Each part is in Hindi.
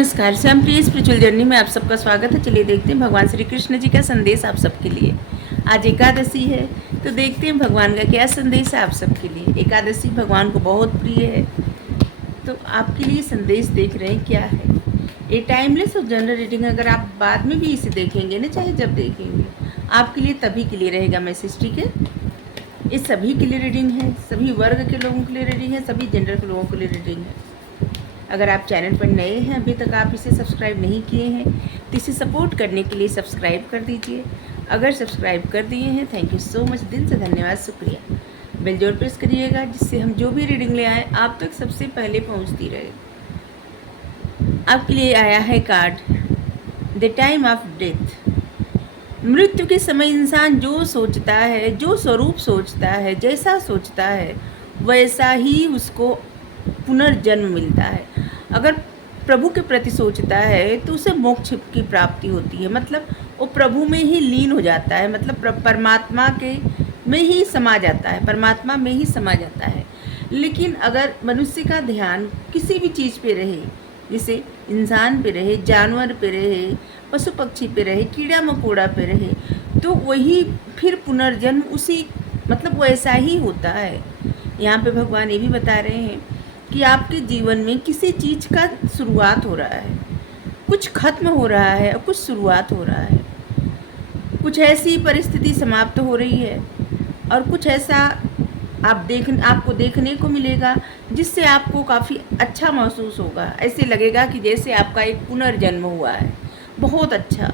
नमस्कार, श्यामप्रिय स्पिरिचुअल जर्नी में आप सबका स्वागत है। चलिए देखते हैं भगवान श्री कृष्ण जी का संदेश आप सबके लिए। आज एकादशी है तो देखते हैं भगवान का क्या संदेश है आप सबके लिए। एकादशी भगवान को बहुत प्रिय है, तो आपके लिए संदेश देख रहे हैं क्या है। ये टाइमलेस और जनरल रीडिंग अगर आप बाद में भी इसे देखेंगे ना, चाहे जब देखेंगे, आपके लिए तभी के लिए रहेगा मैसेज, ठीक है। ये सभी के लिए रीडिंग है, सभी वर्ग के लोगों के लिए रीडिंग है, सभी जेंडर के लोगों के लिए रीडिंग है। अगर आप चैनल पर नए हैं, अभी तक आप इसे सब्सक्राइब नहीं किए हैं, तो इसे सपोर्ट करने के लिए सब्सक्राइब कर दीजिए। अगर सब्सक्राइब कर दिए हैं, थैंक यू सो मच, दिल से धन्यवाद, शुक्रिया। बेल जरूर प्रेस करिएगा, जिससे हम जो भी रीडिंग ले आए आप तक सबसे पहले पहुंचती रहे। आपके लिए आया है card the time of death. मृत्यु के समय इंसान जो सोचता है, जो स्वरूप सोचता है, जैसा सोचता है, वैसा ही उसको पुनर्जन्म मिलता है। अगर प्रभु के प्रति सोचता है तो उसे मोक्ष की प्राप्ति होती है, मतलब वो प्रभु में ही लीन हो जाता है, मतलब परमात्मा के में ही समा जाता है, परमात्मा में ही समा जाता है। लेकिन अगर मनुष्य का ध्यान किसी भी चीज़ पे रहे, जैसे इंसान पे रहे, जानवर पे रहे, पशु पक्षी पे रहे, कीड़ा मकोड़ा पे रहे, तो वही फिर पुनर्जन्म उसी मतलब वैसा ही होता है। यहाँ पे भगवान ये भी बता रहे हैं कि आपके जीवन में किसी चीज़ का शुरुआत हो रहा है, कुछ खत्म हो रहा है और कुछ शुरुआत हो रहा है। कुछ ऐसी परिस्थिति समाप्त हो रही है और कुछ ऐसा आपको देखने को मिलेगा जिससे आपको काफ़ी अच्छा महसूस होगा। ऐसे लगेगा कि जैसे आपका एक पुनर्जन्म हुआ है, बहुत अच्छा।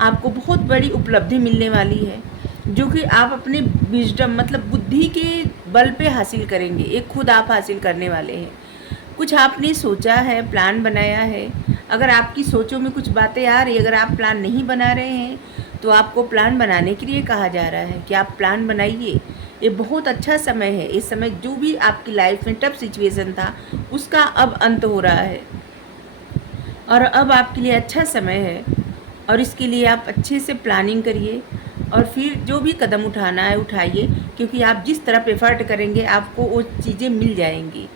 आपको बहुत बड़ी उपलब्धि मिलने वाली है, जो कि आप अपने विजडम मतलब बुद्धि के बल पे हासिल करेंगे। एक खुद आप हासिल करने वाले हैं। कुछ आपने सोचा है, प्लान बनाया है। अगर आपकी सोचों में कुछ बातें आ रही, अगर आप प्लान नहीं बना रहे हैं, तो आपको प्लान बनाने के लिए कहा जा रहा है कि आप प्लान बनाइए। ये बहुत अच्छा समय है। इस समय जो भी आपकी लाइफ में टफ सिचुएशन था, उसका अब अंत हो रहा है और अब आपके लिए अच्छा समय है। और इसके लिए आप अच्छे से प्लानिंग करिए और फिर जो भी कदम उठाना है उठाइए, क्योंकि आप जिस तरफ एफर्ट करेंगे आपको वो चीज़ें मिल जाएंगी।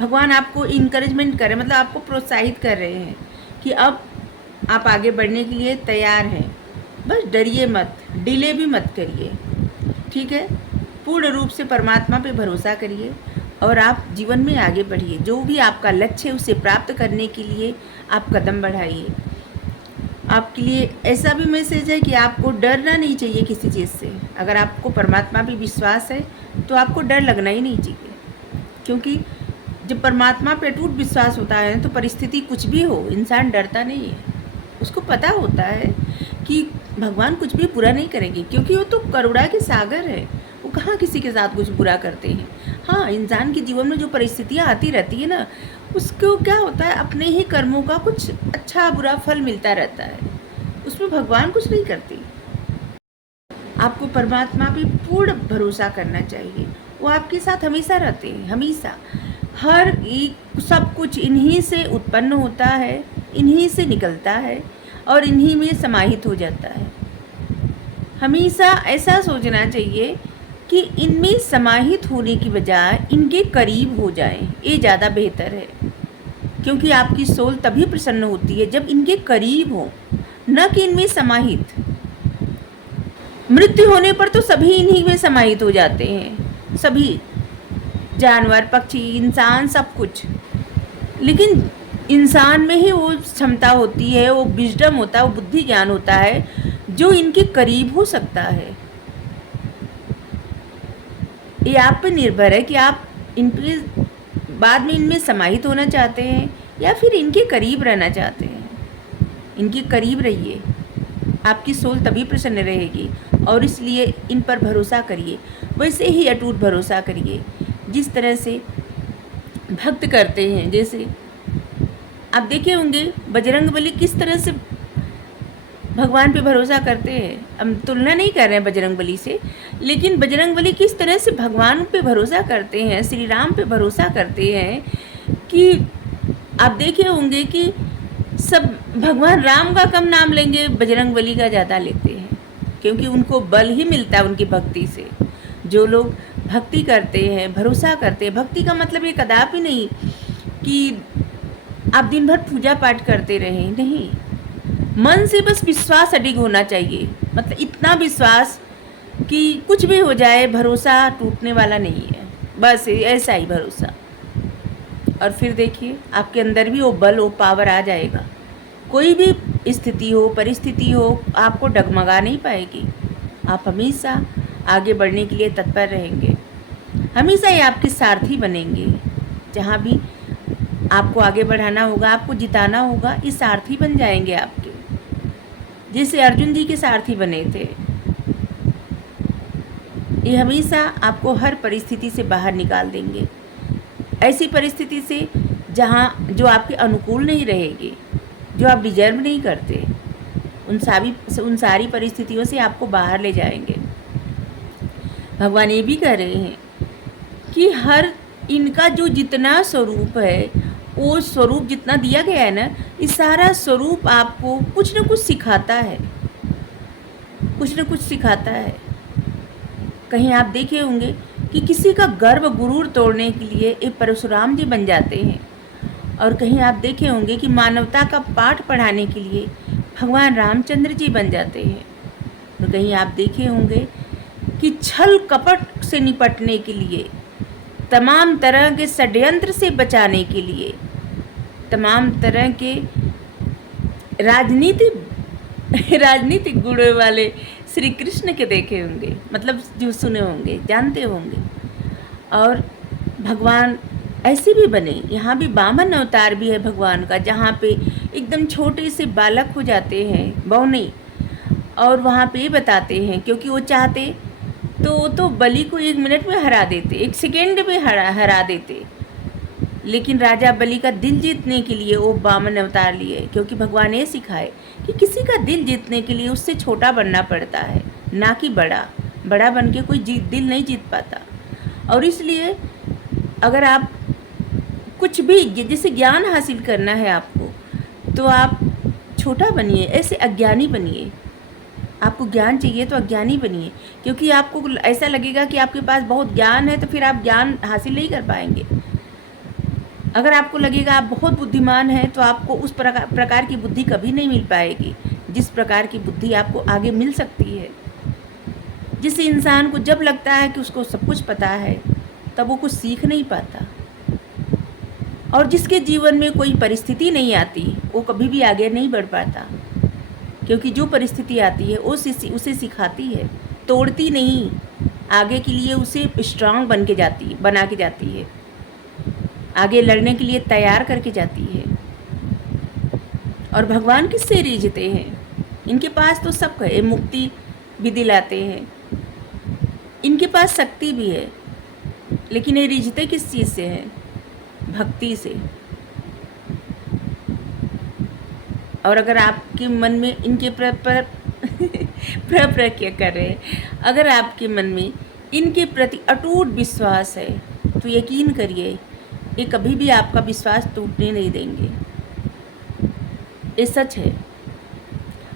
भगवान आपको इनकरेजमेंट कर रहे हैं, मतलब आपको प्रोत्साहित कर रहे हैं कि अब आप आगे बढ़ने के लिए तैयार हैं। बस डरिए मत, डिले भी मत करिए, ठीक है। पूर्ण रूप से परमात्मा पे भरोसा करिए और आप जीवन में आगे बढ़िए। जो भी आपका लक्ष्य है उसे प्राप्त करने के लिए आप कदम बढ़ाइए। आपके लिए ऐसा भी मैसेज है कि आपको डरना नहीं चाहिए किसी चीज़ से। अगर आपको परमात्मा पे विश्वास है तो आपको डर लगना ही नहीं चाहिए, क्योंकि जब परमात्मा पे अटूट विश्वास होता है तो परिस्थिति कुछ भी हो, इंसान डरता नहीं है। उसको पता होता है कि भगवान कुछ भी बुरा नहीं करेंगे, क्योंकि वो तो करुणा के सागर है। वो कहाँ किसी के साथ कुछ बुरा करते हैं। हाँ, इंसान के जीवन में जो परिस्थितियाँ आती रहती है ना, उसको क्या होता है, अपने ही कर्मों का कुछ अच्छा बुरा फल मिलता रहता है। उसमें भगवान कुछ नहीं करते। आपको परमात्मा पे पूर्ण भरोसा करना चाहिए। वो आपके साथ हमेशा रहते हैं, हमेशा। हर एक सब कुछ इन्हीं से उत्पन्न होता है, इन्हीं से निकलता है और इन्हीं में समाहित हो जाता है। हमेशा ऐसा सोचना चाहिए कि इनमें समाहित होने की बजाय इनके करीब हो जाएं, ये ज़्यादा बेहतर है। क्योंकि आपकी सोल तभी प्रसन्न होती है जब इनके करीब हो, न कि इनमें समाहित। मृत्यु होने पर तो सभी इन्हीं में समाहित हो जाते हैं, सभी जानवर, पक्षी, इंसान, सब कुछ। लेकिन इंसान में ही वो क्षमता होती है, वो विजडम होता है, वो बुद्धि ज्ञान होता है जो इनके करीब हो सकता है। ये आप पे निर्भर है कि आप इनके बाद में इनमें समाहित होना चाहते हैं या फिर इनके करीब रहना चाहते हैं। इनके करीब रहिए, आपकी सोल तभी प्रसन्न रहेगी। और इसलिए इन पर भरोसा करिए, वैसे ही अटूट भरोसा करिए जिस तरह से भक्त करते हैं। जैसे आप देखे होंगे बजरंगबली किस तरह से भगवान पे भरोसा करते हैं। हम तुलना नहीं कर रहे हैं बजरंगबली से, लेकिन बजरंगबली किस तरह से भगवान पे भरोसा करते हैं, श्री राम पे भरोसा करते हैं कि आप देखे होंगे कि सब भगवान राम का कम नाम लेंगे, बजरंगबली का ज़्यादा लेते हैं, क्योंकि उनको बल ही मिलता है उनकी भक्ति से। जो लोग भक्ति करते हैं, भरोसा करते हैं, भक्ति का मतलब ये कदापि नहीं कि आप दिन भर पूजा पाठ करते रहें, नहीं, मन से बस विश्वास अडिग होना चाहिए। मतलब इतना विश्वास कि कुछ भी हो जाए भरोसा टूटने वाला नहीं है, बस ऐसा ही भरोसा। और फिर देखिए आपके अंदर भी वो बल, वो पावर आ जाएगा। कोई भी स्थिति हो, परिस्थिति हो, आपको डगमगा नहीं पाएगी। आप हमेशा आगे बढ़ने के लिए तत्पर रहेंगे, हमेशा ये आपके सारथी बनेंगे। जहाँ भी आपको आगे बढ़ाना होगा, आपको जिताना होगा, ये सारथी बन जाएंगे आपके, जैसे अर्जुन जी के सारथी बने थे। ये हमेशा आपको हर परिस्थिति से बाहर निकाल देंगे, ऐसी परिस्थिति से जहाँ जो आपके अनुकूल नहीं रहेगी, जो आप डिजर्व नहीं करते, उन सारी परिस्थितियों से आपको बाहर ले जाएंगे। भगवान ये भी कह रहे हैं कि हर इनका जो जितना स्वरूप है, वो स्वरूप जितना दिया गया है ना, ये सारा स्वरूप आपको कुछ न कुछ सिखाता है, कुछ न कुछ सिखाता है। कहीं आप देखे होंगे कि किसी का गर्व गुरूर तोड़ने के लिए एक परशुराम जी बन जाते हैं, और कहीं आप देखे होंगे कि मानवता का पाठ पढ़ाने के लिए भगवान रामचंद्र जी बन जाते हैं। और कहीं आप देखे होंगे कि छल कपट से निपटने के लिए, तमाम तरह के षड्यंत्र से बचाने के लिए, तमाम तरह के राजनीतिक गुणों वाले श्री कृष्ण के देखे होंगे, मतलब जो सुने होंगे, जानते होंगे। और भगवान ऐसे भी बने, यहाँ भी वामन अवतार भी है भगवान का, जहाँ पे एकदम छोटे से बालक हो जाते हैं, बौने, और वहाँ पे बताते हैं, क्योंकि वो चाहते तो बलि को 1 मिनट में हरा देते, 1 सेकेंड में हरा देते, लेकिन राजा बलि का दिल जीतने के लिए वो वामन अवतार लिए, क्योंकि भगवान ये सिखाए कि किसी का दिल जीतने के लिए उससे छोटा बनना पड़ता है, ना कि बड़ा बन के कोई दिल नहीं जीत पाता। और इसलिए अगर आप कुछ भी, जैसे ज्ञान हासिल करना है आपको, तो आप छोटा बनिए, ऐसे अज्ञानी बनिए। आपको ज्ञान चाहिए तो अज्ञानी बनिए, क्योंकि आपको ऐसा लगेगा कि आपके पास बहुत ज्ञान है, तो फिर आप ज्ञान हासिल नहीं कर पाएंगे। अगर आपको लगेगा आप बहुत बुद्धिमान हैं, तो आपको उस प्रकार की बुद्धि कभी नहीं मिल पाएगी जिस प्रकार की बुद्धि आपको आगे मिल सकती है। जिस इंसान को जब लगता है कि उसको सब कुछ पता है, तब वो कुछ सीख नहीं पाता, और जिसके जीवन में कोई परिस्थिति नहीं आती, वो कभी भी आगे नहीं बढ़ पाता, क्योंकि जो परिस्थिति आती है उसे सिखाती है, तोड़ती नहीं, आगे के लिए उसे स्ट्रांग बना के जाती है, आगे लड़ने के लिए तैयार करके जाती है। और भगवान किससे रीझते हैं? इनके पास तो सब है, मुक्ति भी दिलाते हैं, इनके पास शक्ति भी है, लेकिन ये रीझते किस चीज़ से हैं? भक्ति से। और अगर आपके मन में इनके क्या कर रहे हैं, अगर आपके मन में इनके प्रति अटूट विश्वास है, तो यकीन करिए ये कभी भी आपका विश्वास टूटने नहीं देंगे। ये सच है।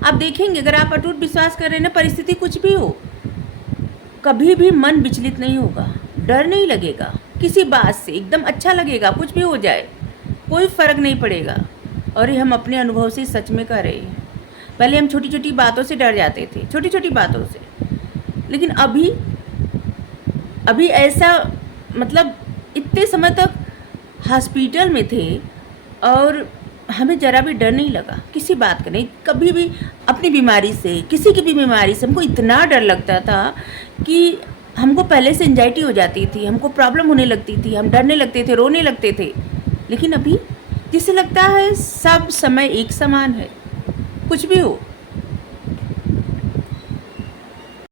आप देखेंगे अगर आप अटूट विश्वास कर रहे हैं ना, परिस्थिति कुछ भी हो, कभी भी मन विचलित नहीं होगा, डर नहीं लगेगा किसी बात से, एकदम अच्छा लगेगा, कुछ भी हो जाए कोई फ़र्क नहीं पड़ेगा। और ये हम अपने अनुभव से सच में कर रहे हैं। पहले हम छोटी छोटी बातों से डर जाते थे, छोटी छोटी बातों से, लेकिन अभी ऐसा, मतलब इतने समय तक हॉस्पिटल में थे और हमें ज़रा भी डर नहीं लगा किसी बात का। नहीं, कभी भी अपनी बीमारी से, किसी की भी बीमारी से हमको इतना डर लगता था कि हमको पहले से एंजाइटी हो जाती थी, हमको प्रॉब्लम होने लगती थी, हम डरने लगते थे, रोने लगते थे। लेकिन अभी जिसे लगता है सब समय एक समान है, कुछ भी हो,